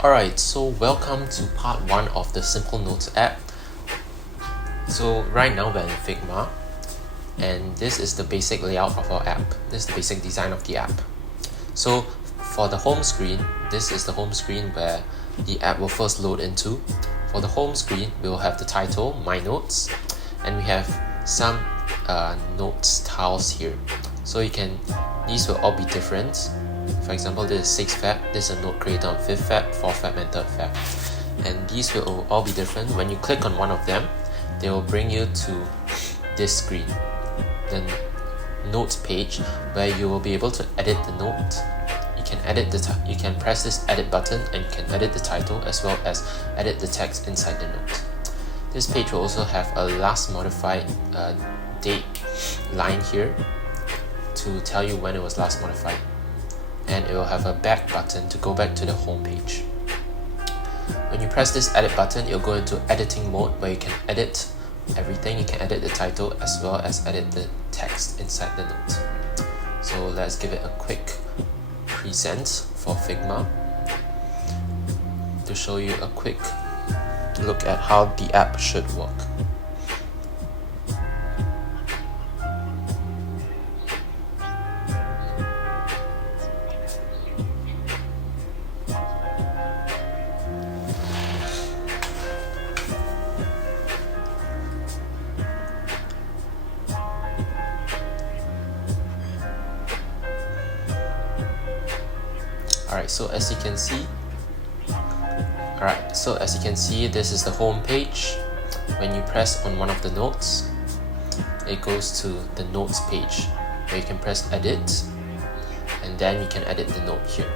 Alright, so welcome to part 1 of the Simple Notes app. So right now we're in Figma, and this is the basic layout of our app. This is the basic design of the app. So for the home screen, this is the home screen where the app will first load into. For the home screen, we will have the title, My Notes, and we have some notes tiles here. So these will all be different. For example, this is 6th Feb, this is a note created on 5th Feb, 4th Feb, and 3rd Feb. And these will all be different. When you click on one of them, they will bring you to this screen, the notes page, where you will be able to edit the note. You can press this edit button and you can edit the title as well as edit the text inside the note. This page will also have a last modified date line here to tell you when it was last modified. And it will have a back button to go back to the home page. When you press this edit button, you'll go into editing mode where you can edit everything. You can edit the title as well as edit the text inside the note. So let's give it a quick present for Figma to show you a quick look at how the app should work. Alright, so as you can see, this is the home page. When you press on one of the notes, it goes to the notes page where you can press edit, and then you can edit the note here.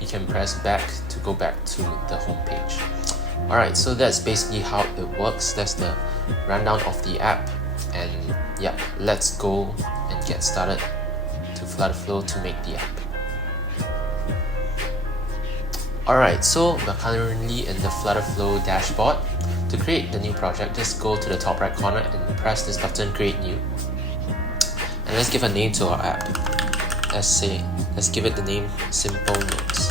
You can press back to go back to the home page. Alright, so that's basically how it works. That's the rundown of the app, and yeah, let's go and get started to Flutterflow to make the app. Alright, so we're currently in the Flutterflow dashboard. To create the new project, just go to the top right corner and press this button, Create New. And let's give a name to our app. Let's give it the name Simple Notes.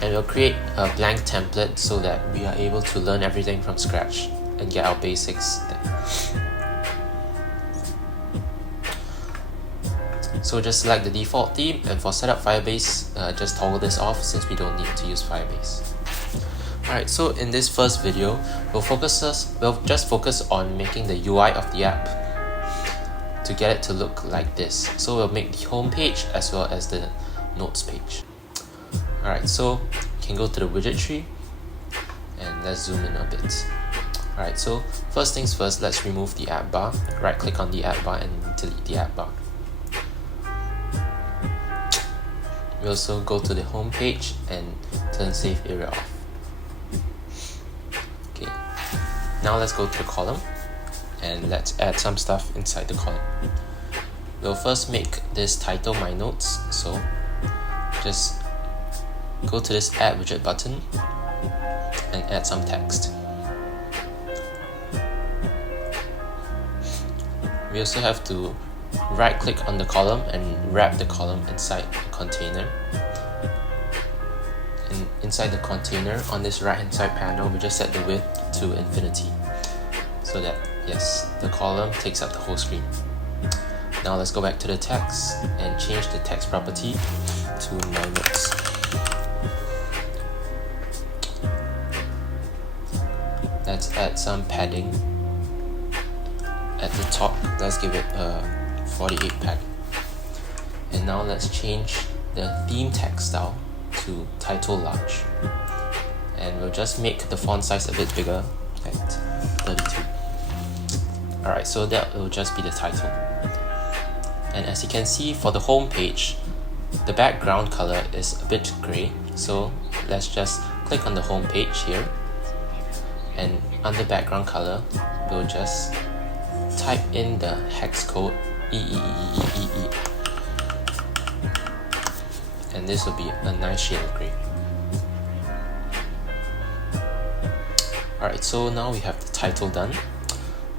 And we'll create a blank template so that we are able to learn everything from scratch and get our basics there. So just select the default theme, and for setup Firebase, just toggle this off since we don't need to use Firebase. Alright, so in this first video, we'll just focus on making the UI of the app to get it to look like this. So we'll make the home page as well as the notes page. Alright, so you can go to the widget tree and let's zoom in a bit. Alright, so first things first, let's remove the app bar. Right click on the app bar and delete the app bar. We also go to the home page and turn save area off. Okay, now let's go to the column and let's add some stuff inside the column. We'll first make this title My Notes, so just go to this add widget button and add some text. We also have to right click on the column and wrap the column inside the container. And inside the container, on this right hand side panel, we just set the width to infinity so that, yes, the column takes up the whole screen. Now let's go back to the text and change the text property to My Notes. Let's add some padding at the top. Let's give it a 48 pad. And now let's change the theme text style to title large, and we'll just make the font size a bit bigger at 32. Alright, so that will just be the title. And as you can see, for the home page, the background color is a bit gray, so let's just click on the home page here, and under background color, we'll just type in the hex code E. And this will be a nice shade of grey. Alright, so now we have the title done.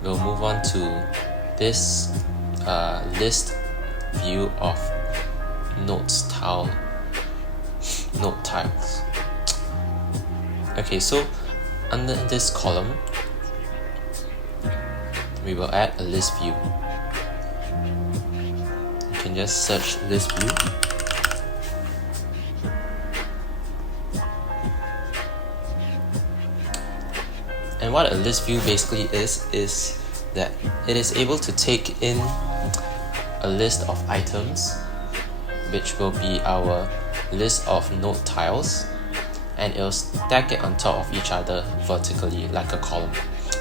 We'll move on to this list view of notes tile node tiles. Okay, so under this column, we will add a list view. You can just search list view. And what a list view basically is that it is able to take in a list of items, which will be our list of node tiles, and it will stack it on top of each other vertically like a column.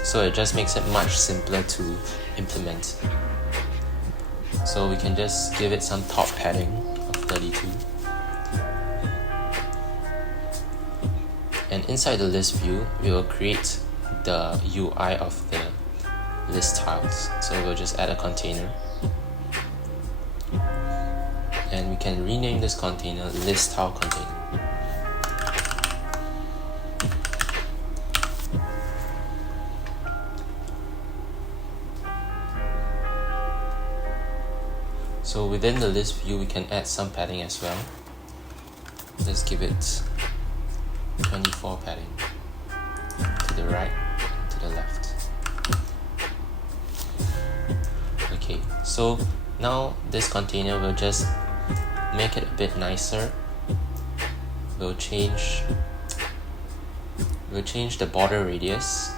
So it just makes it much simpler to implement. So we can just give it some top padding of 32. And inside the list view, we will create the UI of the list tiles. So we'll just add a container. And we can rename this container list tile container. So within the list view, we can add some padding as well. Let's give it 24 padding to the right and to the left. Okay, so now this container will just make it a bit nicer. We'll change the border radius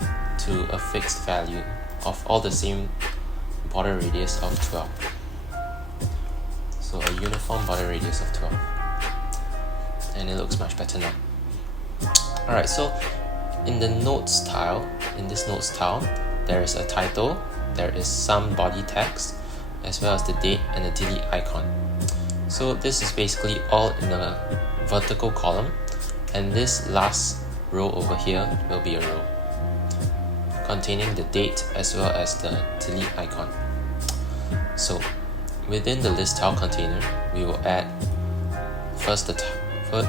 to a fixed value of all the same border radius of 12. So a uniform border radius of 12. And it looks much better now. Alright, so in the notes tile, there is a title, there is some body text, as well as the date and the delete icon. So this is basically all in a vertical column, and this last row over here will be a row containing the date as well as the delete icon. So within the list tile container, we will add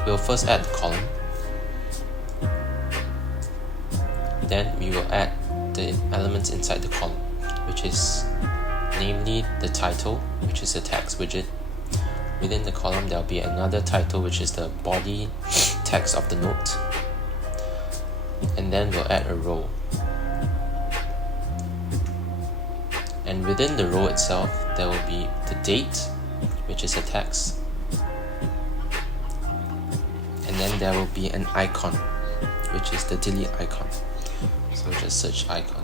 we'll first add the column. Then we will add the elements inside the column, which is namely the title, which is the text widget. Within the column, there will be another title, which is the body text of the note. And then we'll add a row. And within the row itself, there will be the date, which is a text. And then there will be an icon, which is the delete icon. So just search icon.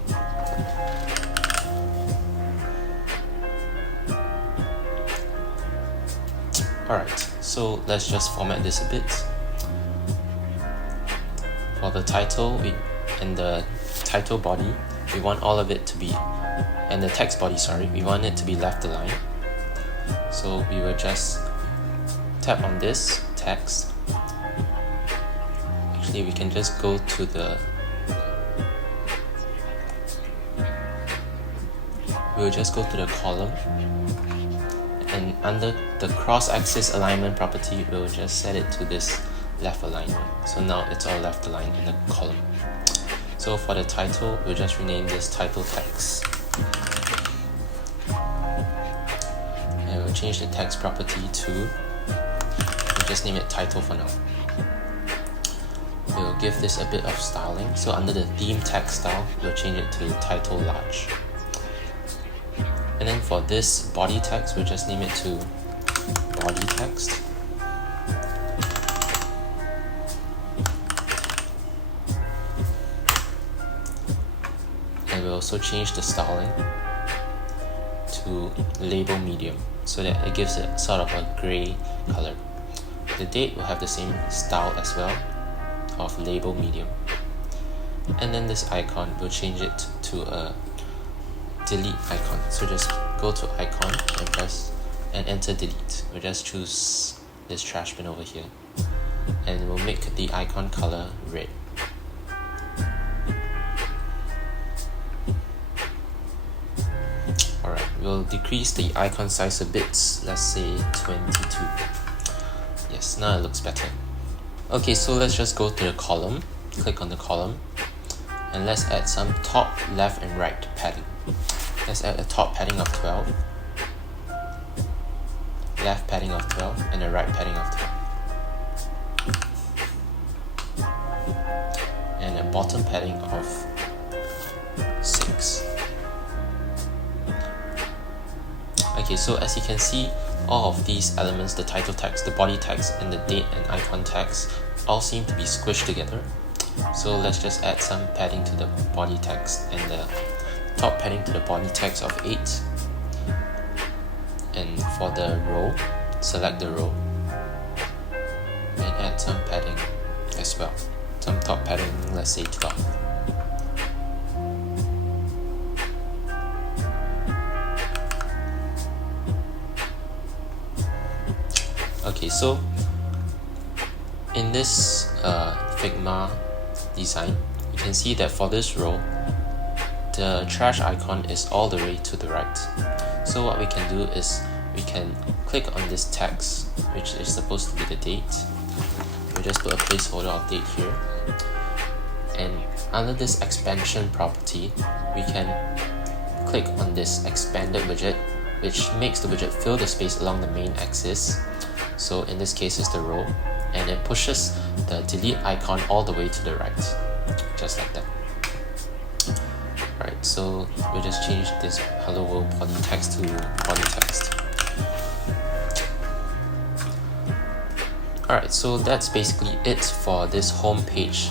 Alright, so let's just format this a bit. For the title and the title body, we want all of it to be, and the text body, we want it to be left aligned. So we will just tap on this text. Actually, we can just go to the column, and under the cross-axis alignment property, we'll just set it to this left alignment. So now it's all left aligned in the column. So for the title, we'll just rename this title text. And we'll change the text property to, we'll just name it title for now. We'll give this a bit of styling. So under the theme text style, we'll change it to title large. And then for this body text, we'll just name it to body text. And we'll also change the styling to label medium, so that it gives it sort of a grey color. The date will have the same style as well, of label medium. And then this icon, we'll change it to a delete icon. So just go to icon and press and enter delete. We'll just choose this trash bin over here, and we'll make the icon color red. Alright, we'll decrease the icon size a bit, let's say 22. Yes, now it looks better. Okay, so let's just go to the column, click on the column, and let's add some top, left and right padding. Let's add a top padding of 12, left padding of 12, and a right padding of and a bottom padding of 6. Okay, so as you can see, all of these elements, the title text, the body text, and the date and icon text, all seem to be squished together. So let's just add some padding to the body text, and the top padding to the body text of 8. And for the row, select the row and add some padding as well. Some top padding, let's say 12. Okay, so in this Figma design, you can see that for this row, the trash icon is all the way to the right. So what we can do is we can click on this text, which is supposed to be the date. We just put a placeholder of date here, and under this expansion property, we can click on this expanded widget, which makes the widget fill the space along the main axis. So in this case, it's the row, and it pushes the delete icon all the way to the right, just like that. Alright, so we just change this hello world body text to body text. Alright, so that's basically it for this home page